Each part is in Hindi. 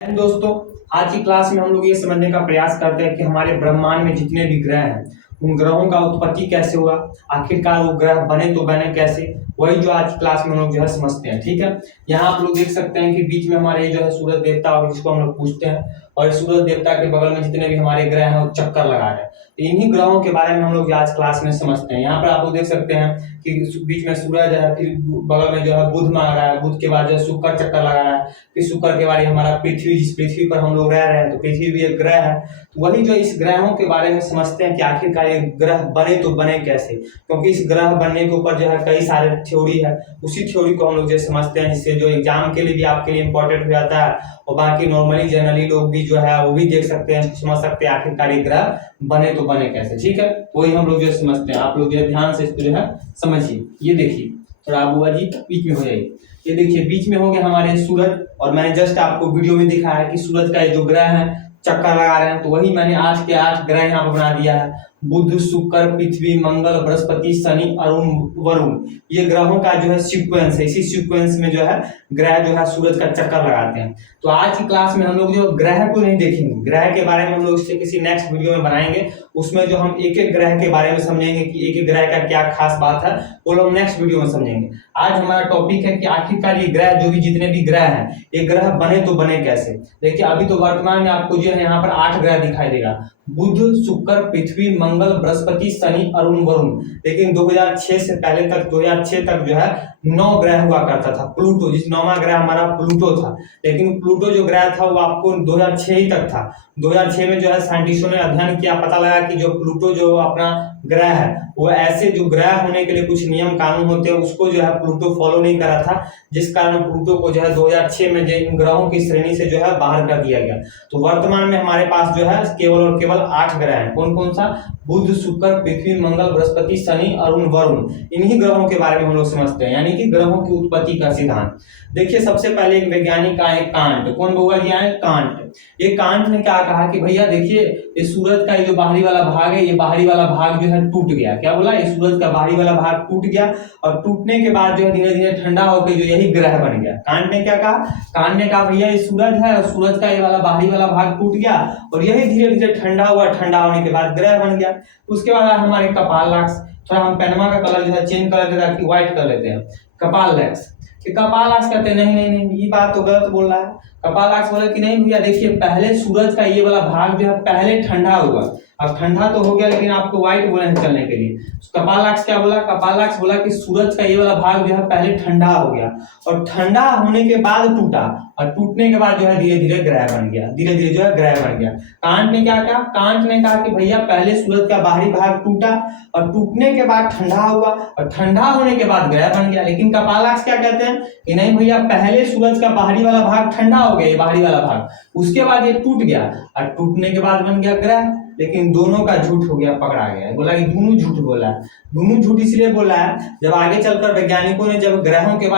दोस्तों, आज की क्लास में हम लोग ये समझने का प्रयास करते हैं कि हमारे ब्रह्मांड में जितने भी ग्रह हैं उन ग्रहों का उत्पत्ति कैसे हुआ, आखिरकार वो ग्रह बने तो बने कैसे। वही जो आज की क्लास में हम लोग जो है समझते हैं। ठीक है, यहाँ आप लोग देख सकते हैं कि बीच में हमारे जो है सूरज देवता और जिसको हम लोग पूछते हैं, और सूरज देवता के बगल में जितने भी हमारे ग्रह हैं वो चक्कर लगा रहे हैं। तो इन्हीं ग्रहों के बारे में हम लोग आज क्लास में समझते हैं। यहाँ पर आप लोग देख सकते हैं कि बीच में सूरज है, फिर बगल में जो है बुध में आ रहा है, बुध के बाद जो है शुक्र चक्कर लगा रहा है, फिर शुक्र के बाद हमारा पृथ्वी, जिस पृथ्वी पर हम लोग रह रहे हैं, तो पृथ्वी भी एक ग्रह है। तो वही जो इस ग्रहों के बारे में समझते हैं कि आखिरकार ये ग्रह बने तो बने कैसे, क्योंकि इस ग्रह बनने के ऊपर जो है कई सारे थ्योरी है। उसी थ्योरी को हम लोग जो समझते हैं, जिससे जो एग्जाम के लिए भी आपके लिए इंपॉर्टेंट हो जाता है, और बाकी नॉर्मली जनरली लोग भी जो है वो भी देख सकते हैं, समझ सकते हैं आखिरकार ये ग्रह बने तो बने कैसे। ठीक है, वही हम लोग जो समझते हैं। आप लोग जो ध्यान से इसको जो है समझिए। ये देखिए, थोड़ा बुआ जी बीच में हो जाइए। ये देखिए, बीच में हो गए हमारे सूरज, और मैंने जस्ट आपको वीडियो में दिखाया है कि सूरज का जो ग्रह है चक्कर लगा रहे हैं, तो वही मैंने 8 के 8 ग्रह यहाँ पर बना दिया है। बुध, शुक्र, पृथ्वी, मंगल, बृहस्पति, शनि, अरुण, वरुण, ये ग्रहों का जो है सीक्वेंस है। इसी सीक्वेंस में जो है ग्रह जो है सूरज का चक्कर लगाते हैं। तो आज की क्लास में हम लोग जो ग्रह को नहीं देखेंगे, ग्रह के बारे में हम लोग इससे किसी नेक्स्ट वीडियो में बनाएंगे। उसमें जो हम एक एक ग्रह के बारे में समझेंगे कि एक एक ग्रह का क्या खास बात है, वो लोग नेक्स्ट वीडियो में समझेंगे। आज हमारा टॉपिक है कि आखिरकार ये ग्रह, जो भी जितने भी ग्रह हैं, ये ग्रह बने तो बने कैसे। देखिए, अभी तो वर्तमान में आपको जो है यहाँ पर 8 ग्रह दिखाई देगा, बुध, शुक्र, पृथ्वी, मंगल, बृहस्पति, शनि, अरुण, वरुण। लेकिन 2006 से पहले तक, 2006 तक जो है 9 ग्रह हुआ करता था। प्लूटो, जिस 9वां ग्रह हमारा प्लूटो था, लेकिन प्लूटो जो ग्रह था वो आपको 2006 ही तक था। 2006 में जो है साइंटिस्टों ने अध्ययन किया, पता लगा कि जो प्लूटो जो अपना ग्रह है, वो ऐसे जो ग्रह होने के लिए कुछ नियम कानून होते हैं, उसको जो है प्लूटो फॉलो नहीं करा था, जिस कारण प्लूटो को जो है 2006 में जो इन ग्रहों की श्रेणी से जो है बाहर कर दिया गया। तो वर्तमान में हमारे पास जो है केवल और केवल 8 ग्रह हैं। कौन कौन सा? बुध, शुक्र, पृथ्वी, मंगल, बृहस्पति, शनि, अरुण, वरुण। इन्हीं ग्रहों के बारे में हम लोग समझते हैं, यानी कि ग्रहों की उत्पत्ति का सिद्धांत। देखिए, सबसे पहले एक वैज्ञानिक आए कांट। कौन बोगा जी आए? कांट। ये कांट ने क्या कहा कि भैया देखिए, ये सूरज का ये जो बाहरी वाला भाग है, ये बाहरी वाला भाग जो है टूट गया। क्या बोला? ये सूरज का बाहरी वाला भाग टूट गया, और टूटने के बाद जो है धीरे धीरे ठंडा होकर जो यही ग्रह बन गया। कांट ने क्या कहा? कांट ने कहा भैया ये सूरज है, और सूरज का ये वाला बाहरी वाला भाग टूट गया, और यही धीरे धीरे ठंडा हुआ, ठंडा होने के बाद ग्रह बन गया। उसके बाद हमारे कपालक्ष, थोड़ा हम पेनमा का कलर जो है चेंज कर देते हैं, व्हाइट कर लेते हैं। कपालक्ष, कपालक्ष कहते हैं नहीं नहीं नहीं, ये बात तो गलत बोल रहा है। कपालक्ष बोले कि नहीं भैया देखिए, पहले सूरज का ये वाला भाग जो है पहले ठंडा हुआ, अब ठंडा तो हो गया, लेकिन आपको व्हाइट बोले हैं चलने के लिए। कपालक्ष क्या बोला? कपालक्ष बोला कि सूरज का ये वाला भाग जो है पहले ठंडा हो गया, और ठंडा होने के बाद टूटा, और टूटने के बाद जो है धीरे धीरे ग्रह बन गया, धीरे धीरे जो है ग्रह बन गया। कांट ने क्या कहा? कांट ने कहा कि भैया पहले सूरज का बाहरी भाग टूटा, और टूटने के बाद ठंडा हुआ, और ठंडा होने के बाद ग्रह बन गया। लेकिन कपालक्ष क्या कहते हैं कि नहीं भैया, पहले सूरज का बाहरी वाला भाग ठंडा हो गया, ये बाहरी वाला भाग, उसके बाद ये टूट गया, और टूटने के बाद बन गया ग्रह। लेकिन दोनों का झूठ हो गया, पकड़ा गया। बोला कि दोनों झूठ बोला है। दोनों झूठ इसलिए बोला है, जब आगे चलकर वैज्ञानिकों ने जब ग्रहों के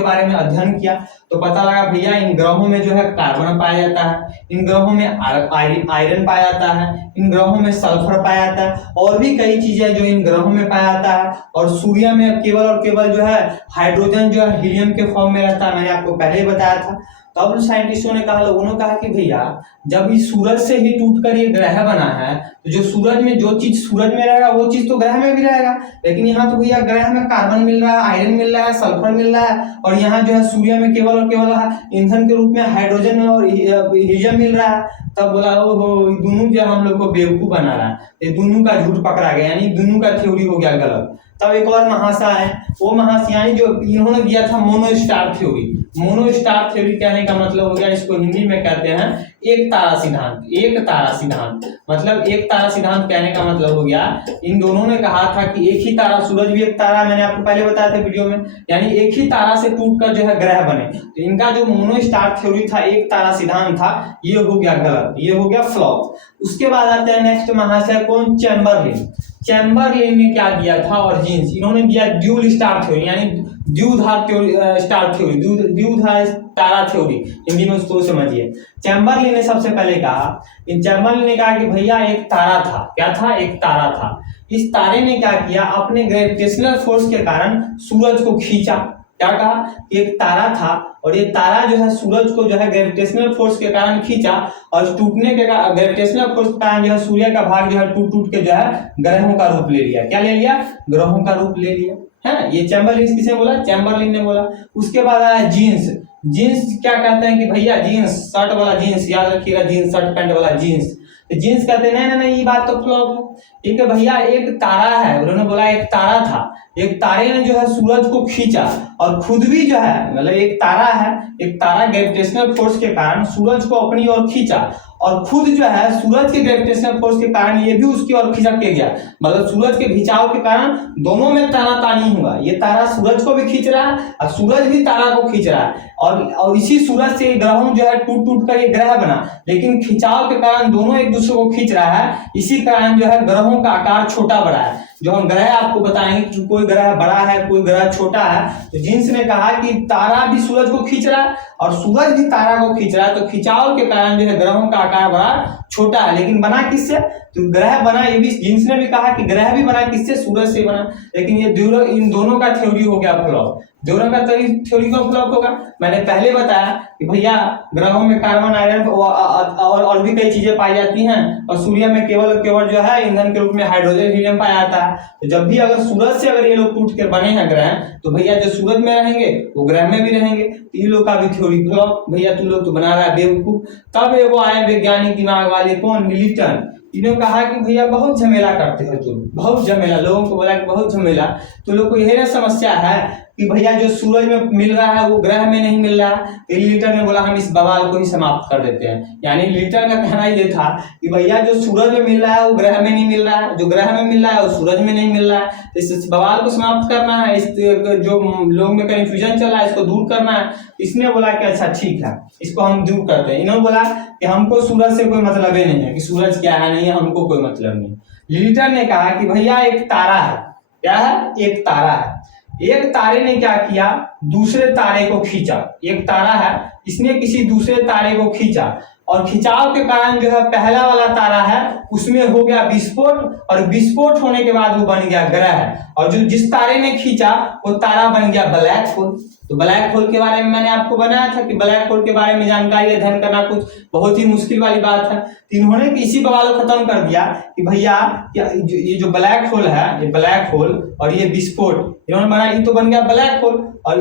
बारे में अध्ययन किया, तो पता लगा भैया इन ग्रहों में जो है कार्बन पाया जाता है, इन ग्रहों में आयरन पाया जाता है, इन ग्रहों में सल्फर पाया जाता है, और भी कई चीजें जो इन ग्रहों में पाया जाता है। और सूर्य में केवल और केवल जो है हाइड्रोजन जो है हीलियम के फॉर्म में रहता है, मैंने आपको पहले ही बताया था। तब साइंटिस्टों ने कहा, लोगों ने कहा कि भैया जब इस सूरज से ही टूटकर ये ग्रह बना है, तो जो सूरज में जो चीज सूरज में रहेगा वो चीज तो ग्रह में भी रहेगा। लेकिन यहाँ तो भैया ग्रह में कार्बन मिल रहा है, आयरन मिल रहा है, सल्फर मिल रहा है, और यहाँ जो है सूर्य में केवल और केवल ईंधन के रूप में हाइड्रोजन और हीलियम मिल रहा है। तब बोला ओहो, दोनों जो हम लोग को बेवकूफ बना रहा है, ये दोनों का झूठ पकड़ा गया, यानी दोनों का थ्योरी हो गया गलत। तब एक और महाशय है, वो महाशय यानी जो इन्होंने दिया था मोनोस्टार थ्योरी। मोनोस्टार थ्योरी कहने का मतलब हो गया, इसको हिंदी में कहते हैं एक तारा सिद्धांत। एक तारा सिद्धांत मतलब, एक तारा सिद्धांत कहने का मतलब हो गया, इन दोनों ने कहा था कि एक ही तारा, सूरज भी एक तारा, मैंने आपको पहले बताया था वीडियो में, यानी एक ही तारा से टूटकर जो है ग्रह बने। तो इनका जो मोनोस्टार थ्योरी था, एक तारा सिद्धांत था, ये हो गया गलत, ये हो गया फ्लॉप। उसके बाद आते हैं नेक्स्ट महाशय, कौन? चैम्बरलिन। चैम्बरलिन ने क्या दिया था? ऑरिजिन्स। इन्होंने दिया ड्यूल स्टार थ्योरी, यानी द्विधार स्टार थ्योरी, द्विधार तारा थ्योरी, हिंदी में उसको समझिए। चैम्बरलिन ने सबसे पहले कहा, चैम्बरलिन ने कहा कि भैया एक तारा था। क्या था? एक तारा था। इस तारे ने क्या किया? अपने ग्रेविटेशनल फोर्स के कारण सूरज को खींचा, क्या कहा कि एक तारा था और ये तारा जो है सूरज को जो है ग्रेविटेशनल फोर्स के कारण खींचा और टूटने के कारण ग्रेविटेशनल फोर्स के कारण जो है सूर्य का भाग जो है टूट टूट के जो है ग्रहों का रूप ले लिया। क्या ले लिया? ग्रहों का रूप ले लिया है। ये चैम्बरलिन किसने बोला? चैम्बरलिन ने बोला। उसके बाद आया जीन्स। जीन्स क्या कहते हैं कि भैया जीन्स शर्ट वाला जीन्स, याद रखिएगा, जीन्स शर्ट पैंट वाला जीन्स। जीन्स कहते हैं नहीं नहीं ये बात तो फ्लॉप है। ठीक है भैया, एक तारा है, उन्होंने बोला एक तारा था, एक तारे ने जो है सूरज को खींचा और खुद भी जो है, मतलब एक तारा है, एक तारा ग्रेविटेशनल फोर्स के कारण सूरज को अपनी ओर खींचा और खुद जो है सूरज के ग्रेविटेशनल फोर्स के कारण ये भी उसकी ओर खिंचा के गया। मतलब सूरज के खिंचाव के कारण दोनों में तानातानी हुआ। ये तारा सूरज को भी खींच रहा है और सूरज भी तारा को खींच रहा है और इसी सूरज से ग्रहों जो है टूट टूट कर ये ग्रह बना, लेकिन खिंचाव के कारण दोनों एक दूसरे को खींच रहा है। इसी कारण जो है ग्रहों का आकार छोटा बड़ा है। जो हम ग्रह आपको बताएंगे कि कोई ग्रह बड़ा है कोई ग्रह छोटा है। तो जीन्स ने कहा कि तारा भी सूरज को खींच रहा है और सूरज भी तारा को खींच रहा है, तो खिंचाव के कारण जो है ग्रहों का आकार बड़ा छोटा है। लेकिन बना किससे? तो ग्रह बना, ये भी जीन्स ने भी कहा कि ग्रह भी बना किससे? सूरज से बना। लेकिन ये इन दोनों का थ्योरी हो गया फ्लॉप। दोनों का थ्योरी क्यों फ्लॉप होगा? मैंने पहले बताया कि भैया ग्रहों में कार्बन, आयरन और भी कई चीजें पाई जाती हैं और सूर्य में केवल जो है ईंधन के रूप में हाइड्रोजन, हीलियम पाया जाता है। तो जब भी अगर सूरज से अगर ये लोग टूट कर बने हैं ग्रह, तो भैया जो सूरज में रहेंगे वो ग्रह में भी रहेंगे। तो ये लोग का भी थ्योरी फ्लॉप। भैया तू लोग तो बना रहा है बेवकूफ। तब एगो आए वैज्ञानिक दिमाग वाले, कौन? मिल्टन। इन्होंने कहा कि भैया बहुत झमेला करते हो तुम, बहुत झमेला। लोगों को बोला कि बहुत झमेला। तो लोग को यही समस्या है कि भैया जो सूरज में मिल रहा है वो ग्रह में नहीं मिल रहा है। तो लिल्टन ने बोला हम इस बवाल को ही समाप्त कर देते हैं। यानी लिल्टन का कहना ये था कि भैया जो सूरज में मिल रहा है वो ग्रह में नहीं मिल रहा है, जो ग्रह में मिल रहा है वो सूरज में नहीं मिल रहा है। तो इस बवाल को समाप्त करना है, इस जो लोग में कंफ्यूजन चल रहा है इसको दूर करना है। इसने बोला कि अच्छा ठीक है, इसको हम दूर करते हैं। इन्होंने बोला कि हमको सूरज से कोई मतलब ही नहीं है, कि सूरज क्या है नहीं है, हमको कोई मतलब नहीं। लिल्टन ने कहा कि भैया एक तारा है। क्या है? एक तारा है। एक तारे ने क्या किया? दूसरे तारे को खींचा। एक तारा है, इसने किसी दूसरे तारे को खींचा और खिंचाव के कारण जो है पहला वाला तारा है उसमें हो गया विस्फोट और विस्फोट होने के बाद वो बन गया ग्रह। और जो जिस तारे ने खींचा वो तारा बन गया ब्लैक होल। तो ब्लैक होल के बारे में मैंने आपको बनाया था कि ब्लैक होल के बारे में जानकारी अध्ययन करना कुछ बहुत ही मुश्किल वाली बात है। तो इन्होंने इसी बवाल को खत्म कर दिया कि भैया ये जो ब्लैक होल है, ये ब्लैक होल और ये विस्फोट इन्होंने बनाया, ये तो बन गया ब्लैक होल और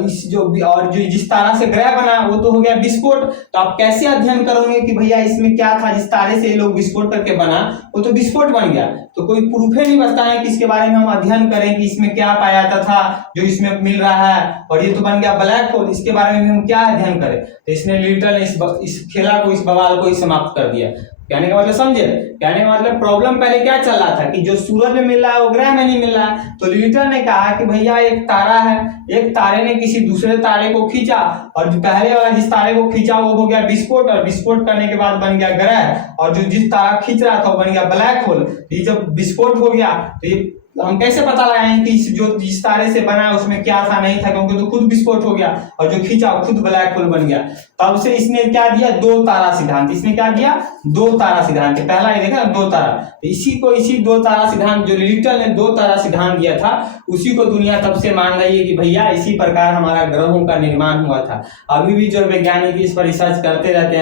जो जिस तारा से ग्रह बना वो तो हो गया विस्फोट। तो आप कैसे अध्ययन करोगे कि भैया इसमें क्या था, जिस तारे से ये लोग विस्फोट करके बना वो तो विस्फोट बन गया। तो कोई प्रूफ नहीं बचता है कि इसके बारे में हम अध्ययन करें कि इसमें क्या पाया जाता था जो इसमें मिल रहा है, और ये तो बन गया ब्लैक होल, इसके बारे में हम क्या अध्ययन करें। तो इसने लिल्टन ने इस खेला को, इस बवाल को ही समाप्त कर दिया। कहने का मतलब समझे? कहने का मतलब प्रॉब्लम पहले क्या चल रहा था कि जो सूरज में मिल रहा है वो ग्रह में नहीं मिल रहा है। तो लिल्टन ने कहा कि भैया एक तारा है, एक तारे ने किसी दूसरे तारे को खींचा और जो पहले वाला जिस तारे को खींचा वो हो गया विस्फोट और विस्फोट करने के बाद बन गया ग्रह, और जो जिस तारा खींच रहा था वो बन गया ब्लैक होल। ये जब विस्फोट हो गया तो ये हम कैसे पता लगाएं कि जिस तारे से बना उसमें क्या था नहीं था, क्योंकि तो खुद विस्फोट हो गया और जो खींचा खुद ब्लैक होल बन गया। तब से इसने क्या दिया? दो तारा सिद्धांत। इसने क्या दिया? दो तारा सिद्धांत। पहला ये देखा दो तारा, तो इसी दो तारा सिद्धांत जो लिल्टन ने दो तारा सिद्धांत दिया था उसी को दुनिया तब से मान रही है कि भैया इसी प्रकार हमारा ग्रहों का निर्माण हुआ था। अभी भी जो वैज्ञानिक इस पर रिसर्च करते रहते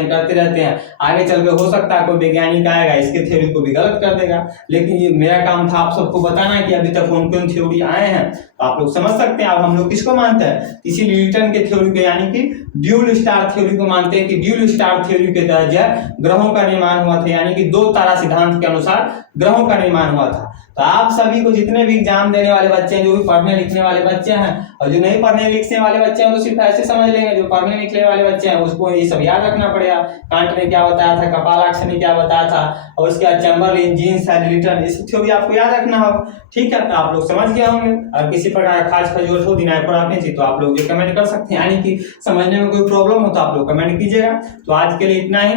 हैं। आगे चल के हो सकता है कोई वैज्ञानिक आएगा इसके थ्योरी को भी गलत कर देगा, लेकिन ये मेरा काम था आप सबको बताना कि अभी तक कौन कौन थ्योरी आए हैं। तो आप लोग समझ सकते हैं। अब हम लोग किसको मानते हैं? इसी लिल्टन के थ्योरी को, यानी कि ड्यूल स्टार थ्योरी को मानते हैं कि ड्यूल स्टार थ्योरी के तहत जो ग्रहों का निर्माण हुआ था, यानी कि दो तारा सिद्धांत के अनुसार ग्रहों का निर्माण हुआ था। तो आप सभी को जितने भी एग्जाम देने वाले बच्चे हैं, जो भी पढ़ने लिखने वाले बच्चे हैं और जो नहीं पढ़ने लिखने वाले बच्चे हैं तो सिर्फ ऐसे समझ लेंगे। जो पढ़ने लिखने वाले बच्चे हैं उसको ये सब याद रखना पड़ेगा। कांट ने क्या बताया था, कपालाक्ष ने क्या बताया था, और उसके बाद चैम्बरलिन, जीन्स, लिल्टन, इस थ्योरी आपको याद रखना हो। ठीक है, तो आप लोग समझ गए होंगे। और किसी प्रकार खास खजूर हो दिनाय पर आपने थी तो आप लोग ये कमेंट कर सकते हैं, यानी कि समझने में कोई प्रॉब्लम हो तो आप लोग कमेंट कीजिएगा। तो आज के लिए इतना ही,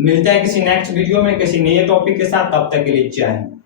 मिलते हैं किसी नेक्स्ट वीडियो में किसी नए टॉपिक के साथ। तब तक के लिए जय हिंद।